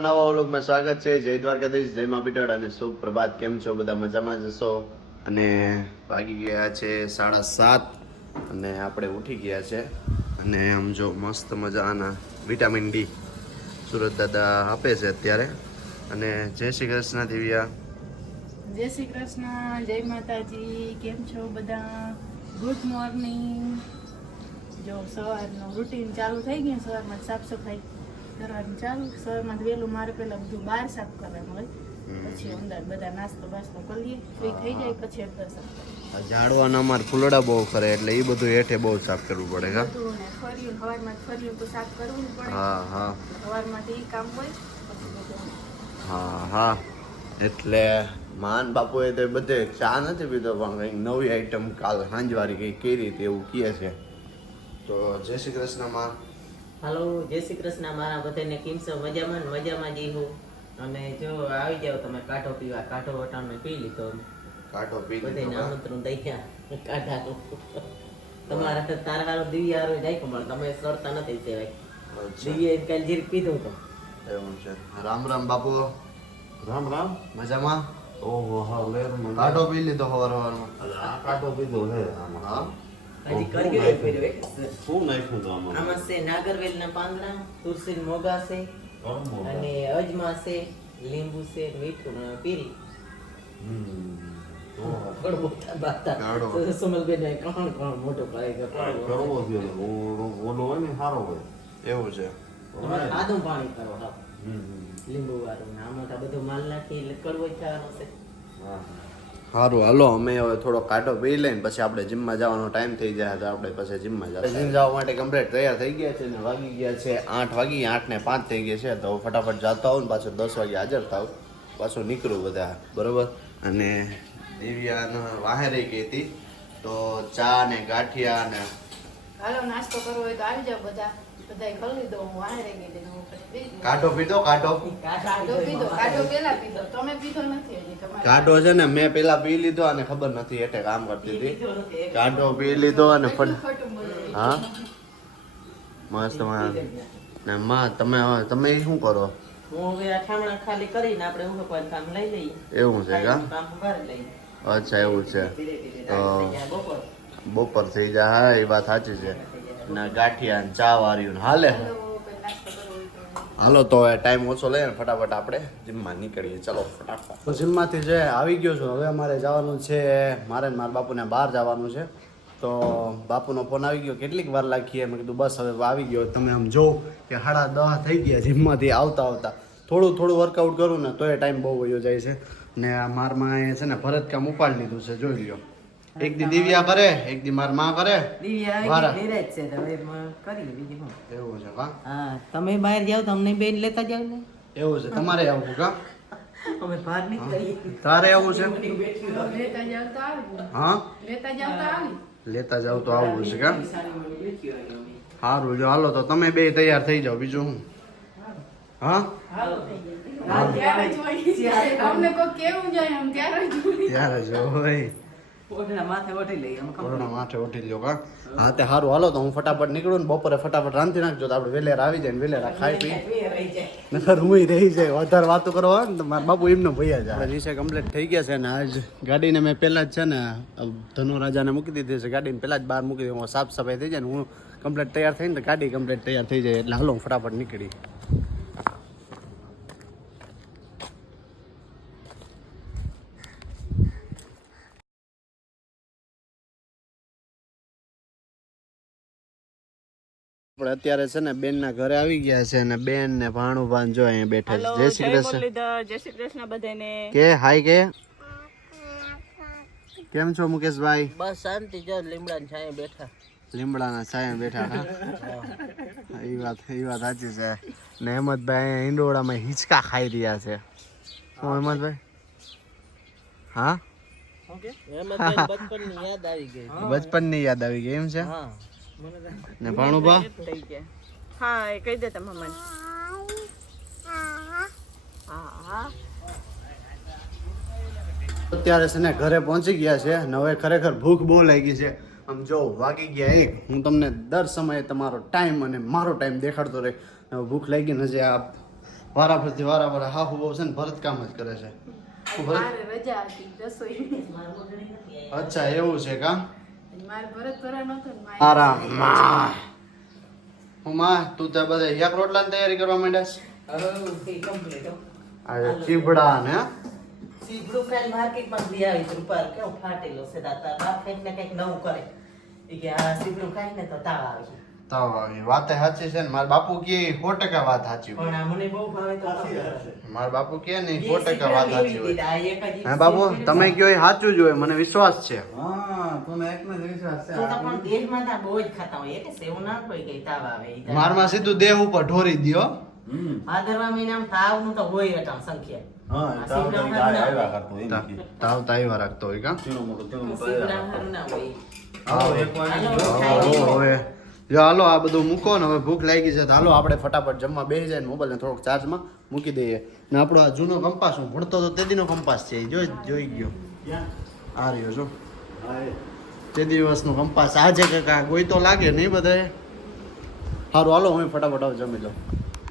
નવા વ્લોગમાં સ્વાગત છે. જય દ્વારકાધીશ, જય મા પીટળ અને શુભ પ્રભાત. કેમ છો બધા? મજામાં જશો? અને વાગી ગયા છે 7:30 અને આપણે ઉઠી ગયા છે. અને આમ જો મસ્ત મજાના વિટામિન ડી સુરત દાદા આપે છે અત્યારે. અને જય શ્રી કૃષ્ણ દિવ્યા. જય શ્રી કૃષ્ણ, જય માતાજી. કેમ છો બધા? Good morning. જો સવારનું રૂટીન ચાલુ થઈ ગયું. સવારમાં સાફ સફાઈ કરવાનું ચાલુ. સવારમાં વહેલું મારે પહેલાં બધું બહાર સાફ કરવાનું હોય, પછી અંદર બધા નાસ્તો બાસ્તો કરીએ, ફ્રી થઈ જાય પછી અંદર સાફ કરીએ. ઝાડવાના અમારે ફૂલડા બહુ કરે એટલે એ બધું હેઠે બહુ સાફ કરવું પડે. હા બધું ને ફર્યું સવારમાં ફર્યું તો સાફ કરવું જ પડે. હા હા સવારમાંથી એ કામ હોય પછી બધું. હા હા એટલે માન બાપુએ તો બધે ચા નથી પીધો, પણ કંઈક નવી આઈટમ કાલ સાંજવારી કંઈક કરી હતી એવું કહે છે. તો જય શ્રી કૃષ્ણ માં. હાલો, જય શ્રી કૃષ્ણ. મારા બધાને કેમ છો? મજામાં ને મજામાં જ હું. અને જો આવી જાવ તમે કાઢો પીવા. કાઢો વટાણ પી લીધો. કાઢો પી બધાને લીધો. આમંત્રણ દઈ ગયા કાઢાનું. તમારા તારા હારો દિવ્યા હારો જાય પણ તમે સરતા નથી સેવાય. દિવ્યા કાલ જીર પીધું તો એવું છે. રામ રામ બાપુ. રામ રામ. મજામાં? ઓહો હા લેર મને કાઢો પી લીધો સવારમાં? આ કાટો પીધો હે આમાં. હા હજી કરગીલો પીધો. શું નાખ્યું તો આમાં? આમાં છે નાગરવેલના પાંદડા, તુલસી મોગા છે કરમો. અને અજમા છે, લીંબુ છે, મીઠું ને પીરી. તો કડવો બાતા કડવો. તો સુમલબેન કોણ કોણ મોટો કરે કે કરવો જોઈએ. ઓલો હોય ને સારો હોય. એવું છે. તમારે આદું પાણી કરો હા હમ. લીંબુ વાળું ને આમાં તો બધો માલ નાખી એટલે કડવો જ થવાનો છે. હા સારું હાલો, અમે હવે થોડો કાઢો પી લઈને પછી આપણે જીમમાં જવાનો ટાઈમ થઈ જાય તો આપણે પછી જીમમાં જઈએ. જીમ જવા માટે કમ્પ્લીટ તૈયાર થઈ ગયા છે ને વાગી ગયા છે 8 વાગી 8:05 થઈ ગયા છે. તો ફટાફટ જતા હોઉં ને પાછું 10 વાગે હાજર થાવ, પાછું નીકળું બધા બરોબર. અને દિવ્યાને વાહેરી ગઈ હતી તો ચા ને ગાંઠિયા ને હાલો, નાસ્તો કરવો હોય તો આવી જાવ બધા. બધાય કરી લીધો. હું વાહે રહી ગઈ હતી. હું પછી પી લીધો. કાઢો પીધો. કાઢો કાઢો પીધો. કાઢો પેલા પીધો. તમે પીધો નથી હજી. તમારે કાઢો છે ને મેં પેલા પી લીધો અને ખબર નથી એટલે કામ કરતી હતી. કાઢો પી લીધો અને એટલું ખોટું બોલે. હા મસ્ત ને માં તમે શું કરો? હું હવે આ ઠામણા ખાલી કરીને આપણે હું કોઈ કામ લઈ લઈએ. એવું છે કા? કામ ભરી લઈએ. અચ્છા એવું છે. ધીરે ધીરે તો રાત થઈ જાય બપોર. બપોર થઈ જાય. હા એ વાત સાચી છે. ને ગાંઠિયા ને ચા વાર્યું ને હાલે. હાલો, કોઈ નાસ્તો કરવો હોય તો. હાલો તો ટાઈમ ઓછો લઈને ફટાફટ આપણે જીમમાં નીકળીએ. ચલો ફટાફટ. તો જીમમાંથી જે આવી ગયો છું. હવે અમારે જવાનું છે, મારે ને મારા બાપુને બહાર જવાનું છે. તો બાપુનો ફોન આવી ગયો, કેટલીક વાર લાગીએ. મેં કીધું બસ હવે આવી ગયો. તમે આમ જો કે 10:30 થઈ ગયા જીમમાંથી આવતા થોડું વર્કઆઉટ કરું ને તો એ ટાઈમ બહુ વયો જાય છે. ને આ મારમાં એ છે ને ભરતકામ ઉપાડી લીધું છે, જોઈ લ્યો. એક દી દિવ્યા કરે, એક દી માર માં કરે. દિવ્યા વારા. આવી ગઈ, ધીરે જ છે તો હવે કરીએ બીજું શું. એવું છે કા? હા, તમે બહાર જાઓ તો અમને બેન લેતા જાવ ને. એવું છે. તમારે આવવું કા? અમે બહાર નહીં કરીએ. તારે આવવું છે? લેતા જાવ તો આવી. હા લેતા જાવ તો આવી. લેતા જાવ તો આવવું છે કા? સાડીમાં બેઠી હોય અમે. સારું જો હાલો તો તમે બે તૈયાર થઈ જાઓ, બીજું શું? હા હા, ત્યારે જ હોય. અમને કોઈ કેવું જાય એમ ત્યારે જ હોય. ત્યારે જ હોય. ઓઢણા માથે ઓઢી લઈએ અમે ખબર. કોરોના માથે ઉઠી લ્યો કા? હા તે સારું હાલો તો હું ફટાફટ નીકળું ને બપોરે ફટાફટ રાંધી નાખજો તો આપણે વેલેરા આવી જાય ને વેલેરા ખાઈ પી રહી જાય. નકર હું રહી જાય. વધારે વાતો કરવા ને તો મારા બાપુ એમને ભૈયા જાય. આપણે નીચે કમ્પ્લીટ થઈ ગયા છે ને આજ ગાડીને મેં પહેલા જ છે ને ધનુરાજાને મૂકી દીધી છે. ગાડીને પહેલા જ બહાર મૂકી દીધી. હું સાફ સફાઈ થઈ જાય ને હું કમ્પ્લીટ તૈયાર થઈને તો ગાડી કમ્પ્લીટ તૈયાર થઈ જાય એટલે હાલો હું ફટાફટ નીકળી. આપણે અત્યારે છે ને બેન ના ઘરે આવી ગયા છે અને બેન ને ભાણુભાન જો અહીંયા બેઠા છે. જય શ્રી કૃષ્ણ. જય શ્રી કૃષ્ણ બધાને. કે હાય કે કેમ છો મુકેશભાઈ? બસ શાંતિ જો લીમડા ની છાંયે બેઠા. લીમડાના છાયા બેઠા. હા એ વાત સાચી છે. ને હેમંતભાઈ અહીંયા હિંડોળામાં હિંચકા ખાઈ રહ્યા છે. શું હેમંતભાઈ? હા બચપનની યાદ આવી ગઈ. બચપનની યાદ આવી ગઈ એમ છે. હા ને ભાણુભા હા, એ કહી દે તમે મને. હા. અત્યારે છે ને ઘરે પહોંચી ગયા છે ને હવે ખરેખર ભૂખ બહુ લાગી છે. આમ જો વાગી ગયા 1. હું તમને દર સમયે તમારો ટાઈમ અને મારો ટાઈમ દેખાડતો રહે. હવે ભૂખ લાગી ને જે આ વારા ફરતી વારા હાહુ બહુ છે ને ભરત કામ જ કરે છે મારે રજા હતી રસોઈ મારું ગોઠણી નથી આવી. અચ્છા એવું છે કા મારે ભરત ભરા નતો ને મારે આરામ માં હું માં તું તો બધે એક રોટલાની તૈયારી કરવા માંડ્યા હવે એ complete હો. છે ચીબડા ને સીબડું કાલ માર્કેટમાં લઈ આવી તો રૂપાર કેવો ફાટેલો છે તાર બાપ કંઈક ને કંઈક નવું કરે એ કે આ સીબડું ખાઈ ને તો તાવ આવે છે તો આવી વાત સાચી છે ને મારા બાપુ કે 100% વાત સાચી હોય પણ આ મને બહુ ભાવે તો મારા બાપુ કે ને 100% વાત સાચી હોય આ એક જ હા બાપુ તમે કયો એ સાચું જ હોય મને વિશ્વાસ છે હા તને એકને જ વિશ્વાસ છે તો તો પણ દેહમાં તો બહુ જ ખાતા હોય કે સેવ ના હોય કે તાવ આવે ઈ તાવ. મારમાં સીધું દેહ ઉપર ઢોરી દ્યો ભાદરવા મહિનામાં તાવનું તો હોય અટાણ સંખ્યા હા આ તાવ સીબડા તરીકે હારું ના આવ્યા હોય. કરતો એમ કે તાવ તાઈવા રાખતો હોય કા ચીનો મોટો સીબડા હારું ના હોય. આવો એક વાર હાલો, હવે જો હાલો આ બધું મૂકો ને હવે ભૂખ લાગી છે તો હાલો આપણે ફટાફટ જમવા બેસી જાય ને મોબાઈલને થોડોક ચાર્જમાં મૂકી દઈએ ને આપણો આ જૂનો કંપાસ હું ભણતો તો તે દીનો કંપાસ છે ઈ જોઈ ગયો આ રહ્યો જો તે દિવસનો કંપાસ આજે કાકા કોઈ તો લાગે નહીં બધાએ સારું હાલો હું ફટાફટ હવે જમી લઉં